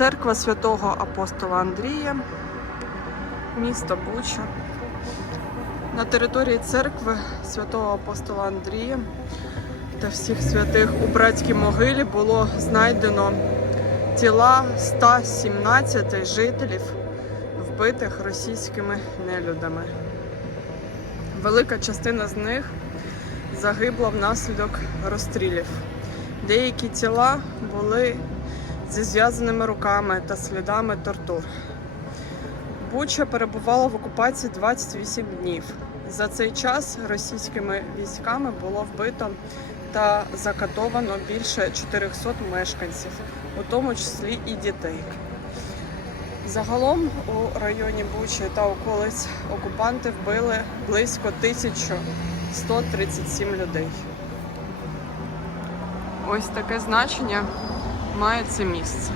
Церква святого апостола Андрія, місто Буча. На території церкви святого апостола Андрія та всіх святих у братській могилі було знайдено тіла 117 жителів, вбитих російськими нелюдами. Велика частина з них загибла внаслідок розстрілів. Деякі тіла були зі зв'язаними руками та слідами тортур. Буча перебувала в окупації 28 днів. За цей час російськими військами було вбито та закатовано більше 400 мешканців, у тому числі і дітей. Загалом у районі Бучі та околиць окупанти вбили близько 1137 людей. Ось таке значення має це місце.